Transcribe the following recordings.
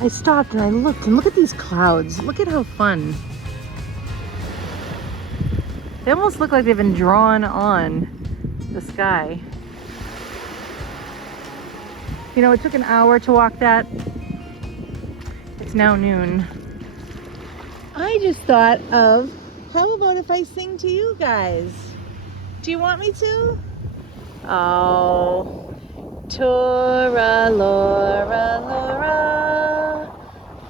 I stopped and I looked, and look at these clouds. Look at how fun. They almost look like they've been drawn on the sky. You know, it took an hour to walk that. It's now noon. I just thought of, how about if I sing to you guys? Do you want me to? Oh, Tora Laura Laura,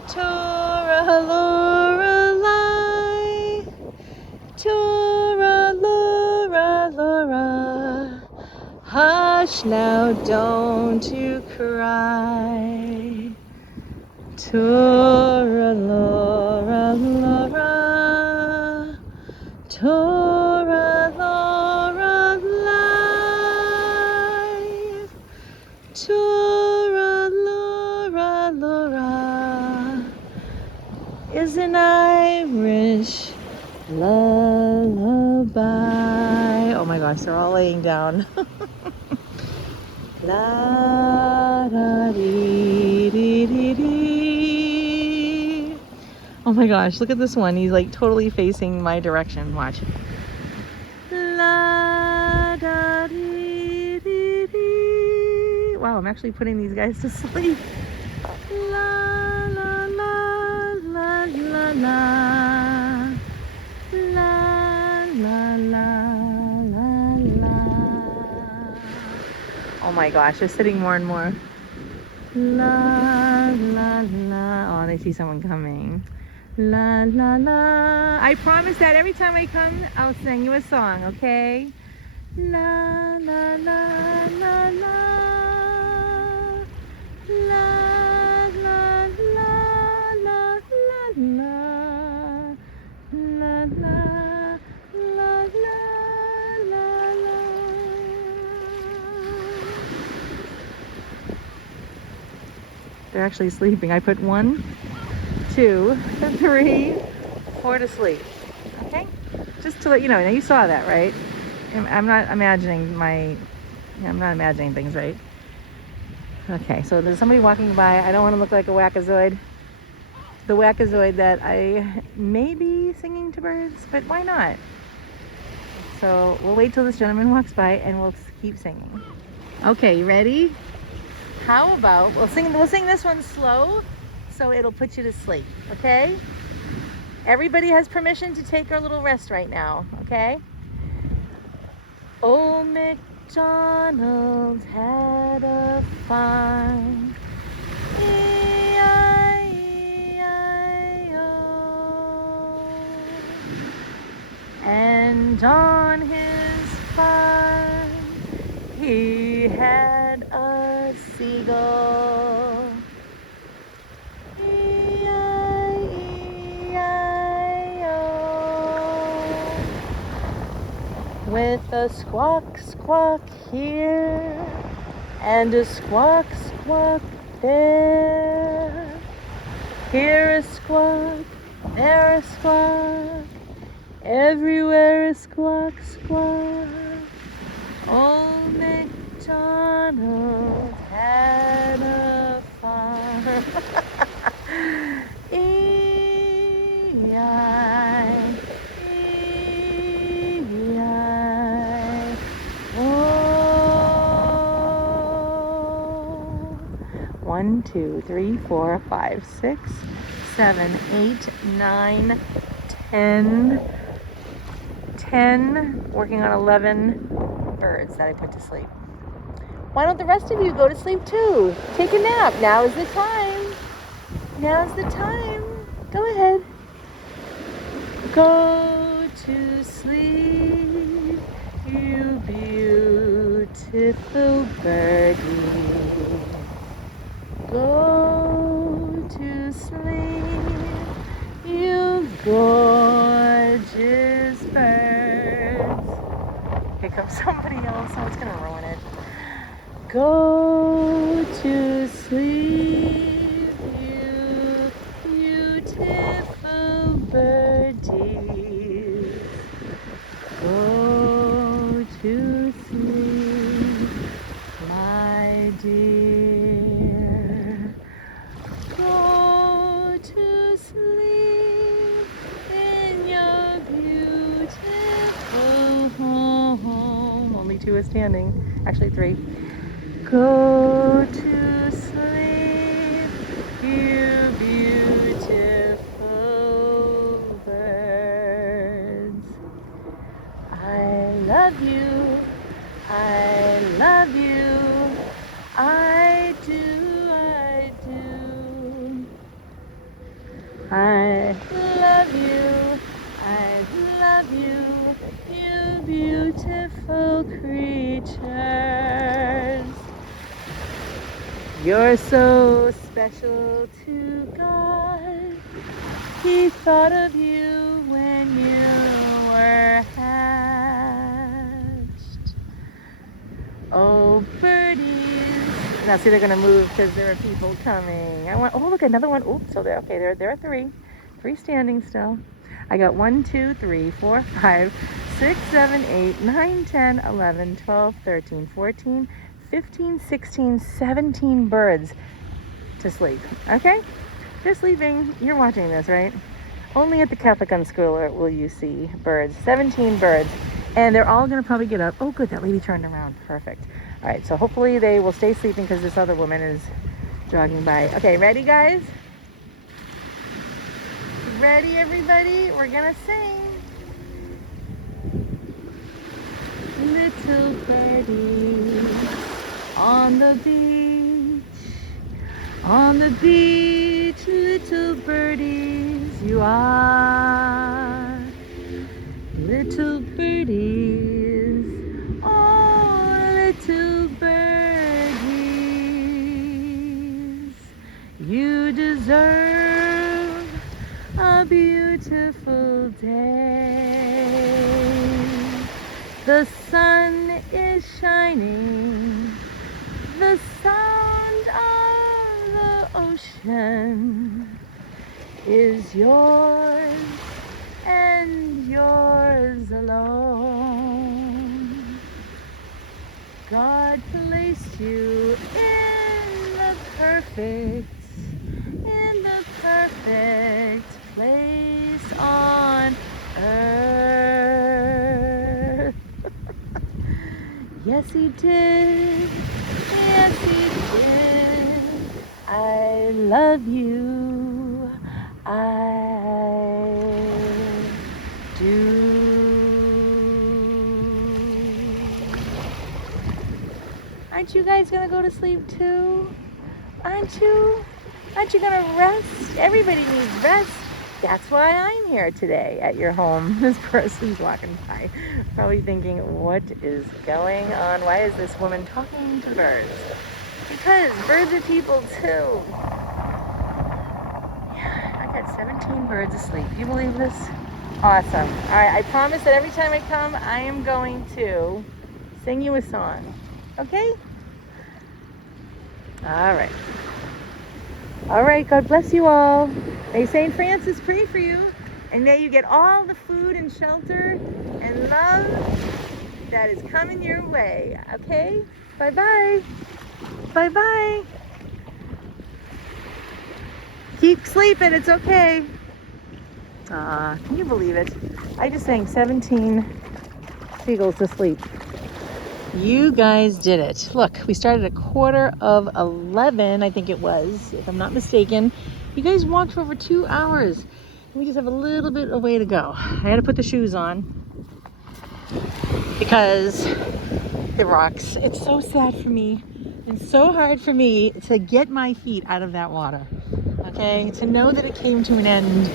Tora Laura Lai, Tora Laura Laura, hush now, don't you cry. Tora Laura Laura, Tora Laura Lai, Tora Laura Laura is an Irish lullaby. Oh my gosh, they're all laying down. La da dee dee dee dee. Oh my gosh, look at this one. He's like totally facing my direction. Watch. La da dee dee dee. Wow, I'm actually putting these guys to sleep. La la la la la la. La la la la la. Oh my gosh, they're sitting more and more. La la la. Oh, they see someone coming. La la la. I promise that every time I come, I'll sing you a song, okay? La la la la la. La la la la la la. La la la la la la. They're actually sleeping. I put 1, 2, 3, 4 to sleep. Okay? Just to let you know. Now you saw that, right? I'm not imagining things, right? Okay, so there's somebody walking by. I don't want to look like a wackazoid. The wackazoid that I may be singing to birds, but why not? So we'll wait till this gentleman walks by and we'll keep singing. Okay, you ready? How about we'll sing this one slow so it'll put you to sleep, okay? Everybody has permission to take our little rest right now, okay? Old MacDonald had a farm. And on his farm he had a seagull. E-I-E-I-O. With a squawk, squawk here and a squawk, squawk there. Here a squawk, there a squawk. Everywhere a squawk, squawk. Old MacDonald had a farm. E-I-E-I-O. 1, 2, 3, 4, 5, 6, 7, 8, 9, 10. 10, working on 11 birds that I put to sleep. Why don't the rest of you go to sleep too? Take a nap. Now is the time. Now's the time. Go ahead. Go to sleep, you beautiful birdie. Go to sleep, you gorgeous birds. Here comes somebody else, so it's gonna ruin it. Go to sleep, you beautiful birdies. Go to sleep, my dear. Go 2 are standing. Actually 3. Go to sleep, you beautiful birds. I love you. I love you. I do. I do. I love you. I love you. You beautiful creatures. You're so special to God. He thought of you when you were hatched. Oh, birdies. Now see, they're gonna move because there are people coming. Oh look, another one. Oops, so there are 3. 3 standing still. I got 1, 2, 3, 4, 5, 6, 7, 8, 9, 10, 11, 12, 13, 14, 15, 16, 17 birds to sleep. Okay? They're sleeping. You're watching this, right? Only at the Catholic Unschooler will you see birds. 17 birds. And they're all going to probably get up. Oh, good. That lady turned around. Perfect. All right. So hopefully they will stay sleeping because this other woman is jogging by. Okay. Ready, guys? Ready, everybody? We're going to sing. Little birdie on the beach. On the beach, little birdies you are. Little birdies, oh little birdies, you deserve a beautiful day. The sun is shining, the sound of the ocean is yours and yours alone. God placed you in the perfect place on earth. Yes, he did. Yes, he did. I love you. I do. Aren't you guys gonna go to sleep too? Aren't you? Aren't you gonna rest? Everybody needs rest. That's why I'm here today at your home. This person's walking by, probably thinking, what is going on? Why is this woman talking to birds? Because birds are people too. Yeah, I got 17 birds asleep. Do you believe this? Awesome. All right, I promise that every time I come, I am going to sing you a song. Okay? All right. All right, God bless you all. May St. Francis pray for you, and may you get all the food and shelter and love that is coming your way. Okay? Bye-bye. Bye-bye. Keep sleeping. It's okay. Can you believe it? I just sang 17 seagulls to sleep. You guys did it. Look, we started at 11:15, I think it was, if I'm not mistaken. You guys walked for over 2 hours. We just have a little bit of way to go. I had to put the shoes on because the rocks. It's so sad for me and so hard for me to get my feet out of that water. Okay, to know that it came to an end.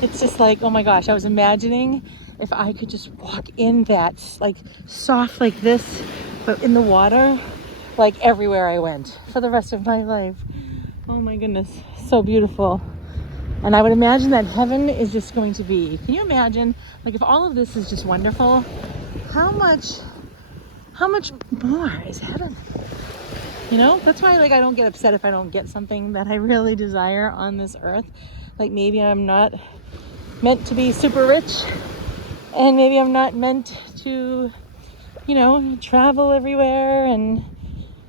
It's just like, oh my gosh, I was imagining if I could just walk in that, like soft like this, but in the water, like everywhere I went for the rest of my life. Oh my goodness, so beautiful. And I would imagine that heaven is just going to be, can you imagine, like if all of this is just wonderful, how much more is heaven? You know, that's why like I don't get upset if I don't get something that I really desire on this earth. Like maybe I'm not meant to be super rich, and maybe I'm not meant to, you know, travel everywhere, and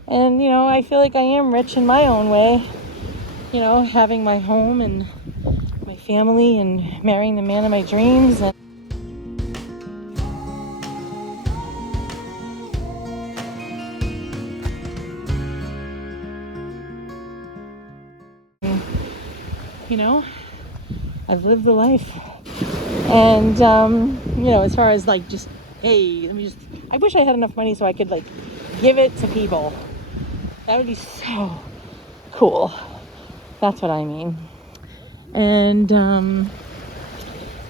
you know, I feel like I am rich in my own way, you know, having my home and my family and marrying the man of my dreams. And you know, I've lived the life. And, you know, as far as like just, hey, I wish I had enough money so I could like give it to people. That would be so cool. That's what I mean. And,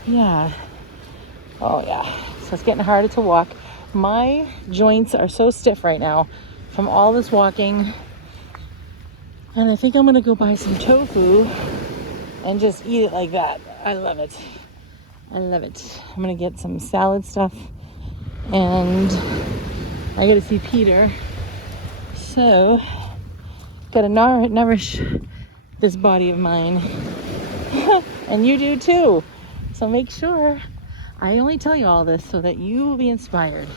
yeah. Oh, yeah. So it's getting harder to walk. My joints are so stiff right now from all this walking. And I think I'm going to go buy some tofu and just eat it like that. I love it. I love it. I'm going to get some salad stuff. And I got to see Peter. So, got to nourish this body of mine. And you do too. So make sure. I only tell you all this so that you will be inspired.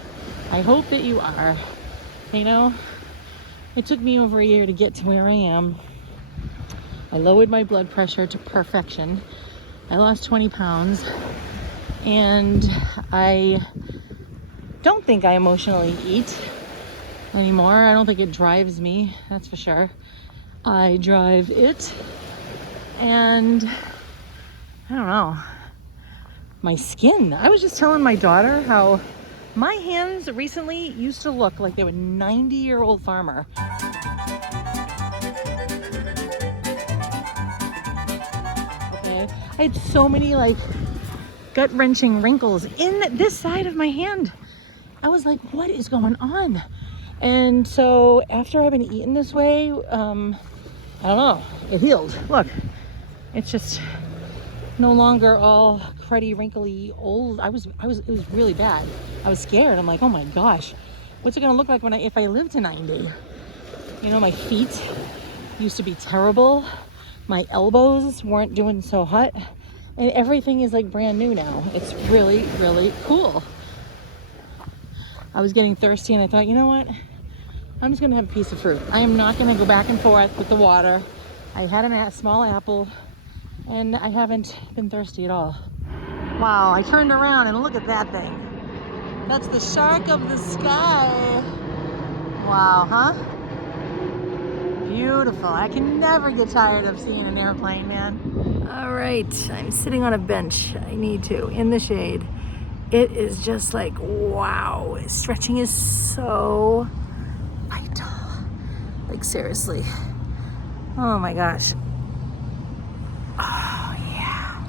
I hope that you are. You know, it took me over a year to get to where I am. I lowered my blood pressure to perfection. I lost 20 pounds. And I don't think I emotionally eat anymore. I don't think it drives me, that's for sure. I drive it. And I don't know. My skin. I was just telling my daughter how my hands recently used to look like they were 90-year-old farmer. Okay. I had so many like gut-wrenching wrinkles in this side of my hand. I was like, what is going on? And so after I've been eating this way, I don't know, it healed. Look, it's just no longer all cruddy, wrinkly, old. It was really bad. I was scared. I'm like, oh my gosh, what's it gonna look like if I live to 90? You know, my feet used to be terrible. My elbows weren't doing so hot. And everything is like brand new now. It's really, really cool. I was getting thirsty and I thought, you know what? I'm just gonna have a piece of fruit. I am not gonna go back and forth with the water. I had a small apple and I haven't been thirsty at all. Wow, I turned around and look at that thing. That's the shark of the sky. Wow, huh? Beautiful. I can never get tired of seeing an airplane, man. All right, I'm sitting on a bench. I need to, in the shade. It is just like, wow. Stretching is so vital. Like, seriously. Oh my gosh. Oh, yeah.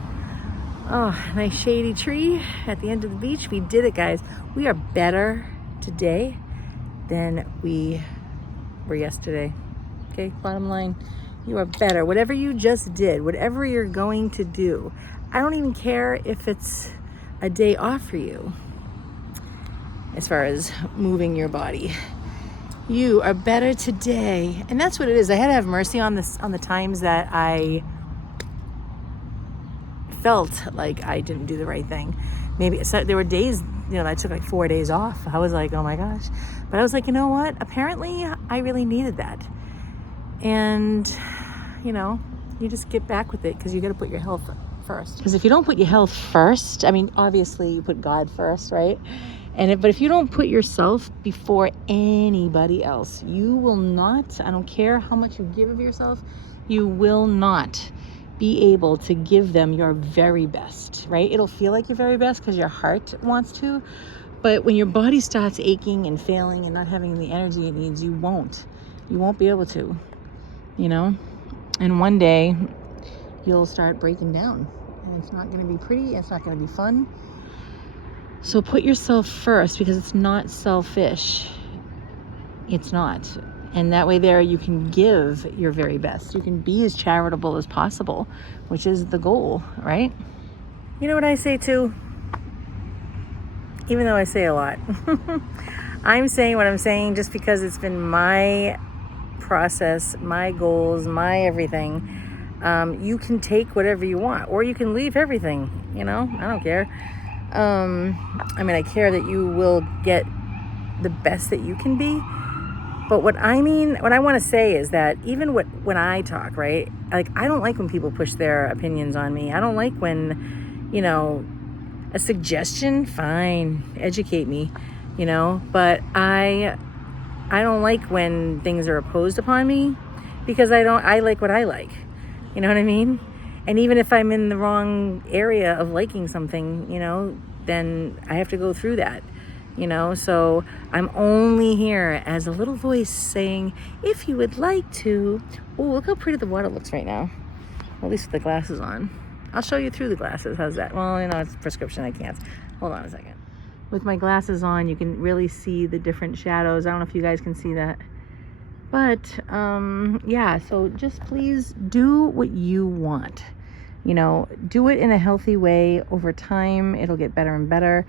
Oh, nice shady tree at the end of the beach. We did it, guys. We are better today than we were yesterday. Okay, bottom line, you are better. Whatever you just did, whatever you're going to do, I don't even care if it's a day off for you as far as moving your body. You are better today. And that's what it is. I had to have mercy on the times that I felt like I didn't do the right thing. Maybe there were days, you know, I took like 4 days off. I was like, oh my gosh. But I was like, you know what? Apparently I really needed that. And, you know, you just get back with it because you got to put your health first. Because if you don't put your health first, I mean, obviously you put God first, right? But if you don't put yourself before anybody else, you will not, I don't care how much you give of yourself, you will not be able to give them your very best, right? It'll feel like your very best because your heart wants to, but when your body starts aching and failing and not having the energy it needs, you won't be able to, you know? And one day you'll start breaking down and it's not going to be pretty. It's not going to be fun. So put yourself first because it's not selfish. It's not. And that way there you can give your very best. You can be as charitable as possible, which is the goal, right? You know what I say too? Even though I say a lot. I'm saying what I'm saying just because it's been my process, my goals, my everything. You can take whatever you want or you can leave everything, you know? I don't care. I mean, I care that you will get the best that you can be. But what I want to say is that even when I talk, right? Like, I don't like when people push their opinions on me. I don't like when, you know, a suggestion, fine, educate me, you know? But I don't like when things are opposed upon me because I like what I like. You know what I mean? And even if I'm in the wrong area of liking something, you know, then I have to go through that, you know. So I'm only here as a little voice saying, if you would like to. Oh, look how pretty the water looks right now. At least with the glasses on. I'll show you through the glasses. How's that? Well, you know, it's prescription. I can't. Hold on a second. With my glasses on, you can really see the different shadows. I don't know if you guys can see that. But, yeah, so just please do what you want. You know, do it in a healthy way. Over time, it'll get better and better.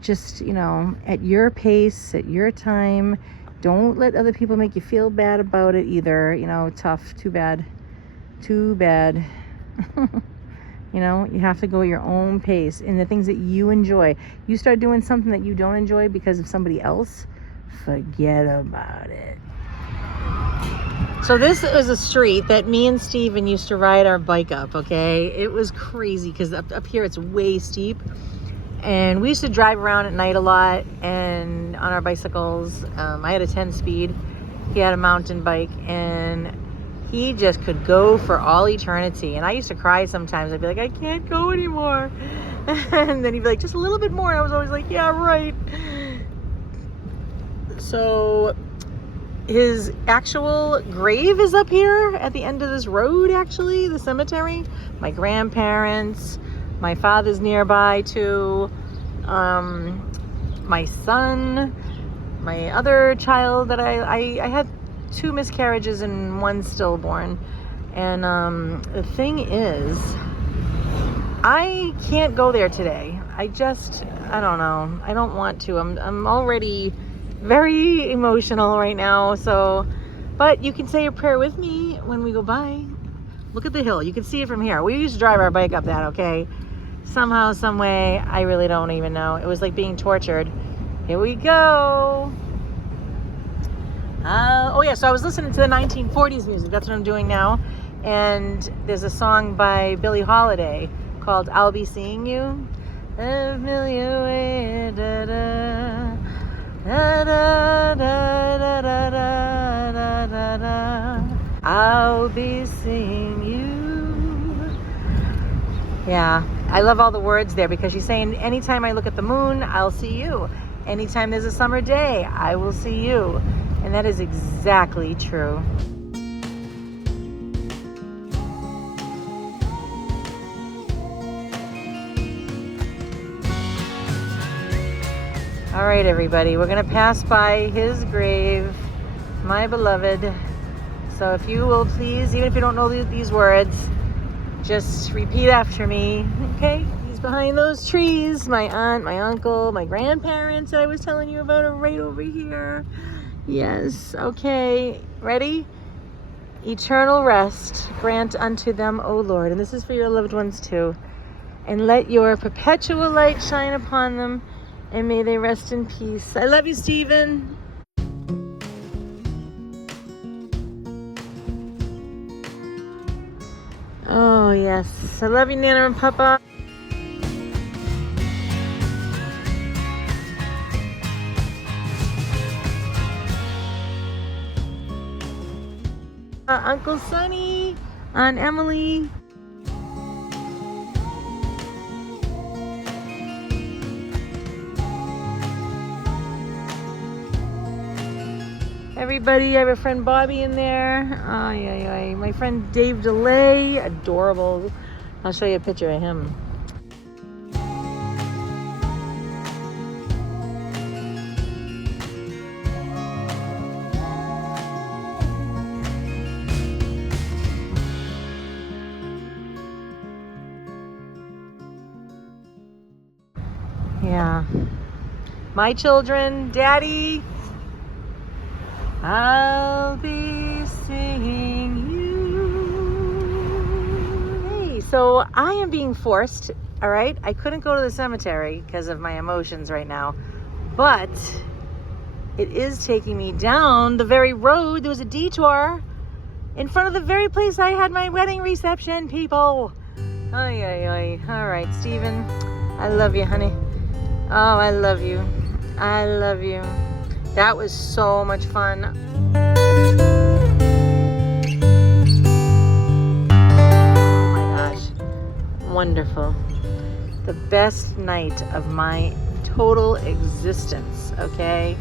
Just, you know, at your pace, at your time. Don't let other people make you feel bad about it either. You know, tough. Too bad. Too bad. You know, you have to go at your own pace in the things that you enjoy. You start doing something that you don't enjoy because of somebody else, forget about it. So this is a street that me and Steven used to ride our bike up, okay? It was crazy because up here it's way steep. And we used to drive around at night a lot and on our bicycles. I had a 10-speed. He had a mountain bike and he just could go for all eternity. And I used to cry sometimes. I'd be like, I can't go anymore. And then he'd be like, just a little bit more. And I was always like, yeah, right. So his actual grave is up here at the end of this road, actually, the cemetery. My grandparents, my father's nearby too. My son, my other child that I had 2 miscarriages and 1 stillborn. And the thing is, I can't go there today. I don't know. I don't want to. I'm already very emotional right now. So, but you can say a prayer with me when we go by. Look at the hill. You can see it from here. We used to drive our bike up that, okay? Somehow, some way, I really don't even know. It was like being tortured. Here we go. Oh yeah, so I was listening to the 1940s music. That's what I'm doing now. And there's a song by Billie Holiday called I'll Be Seeing You. A million ways, da, da, da, da, da, da, da, da, da, da. I'll be seeing you. Yeah, I love all the words there because she's saying anytime I look at the moon, I'll see you. Anytime there's a summer day, I will see you. And that is exactly true. All right, everybody, we're going to pass by his grave, my beloved. So if you will please, even if you don't know these words, just repeat after me, okay? He's behind those trees. My aunt, my uncle, my grandparents that I was telling you about are right over here. Yes, okay. Ready? Eternal rest grant unto them, O Lord. And this is for your loved ones too. And let your perpetual light shine upon them, and may they rest in peace. I love you, Stephen. Oh, yes. I love you, Nana and Papa. Uncle Sonny, Aunt Emily. Everybody, I have a friend Bobby in there. Ay, ay, ay. My friend Dave DeLay, adorable. I'll show you a picture of him. Yeah. My children, Daddy, I'll be seeing you. Hey, so I am being forced, all right? I couldn't go to the cemetery because of my emotions right now, but it is taking me down the very road. There was a detour in front of the very place I had my wedding reception, people. Ay, ay, ay. All right, Stephen, I love you, honey. Oh, I love you. I love you. That was so much fun. Oh my gosh. wonderful. The best night of my total existence, okay?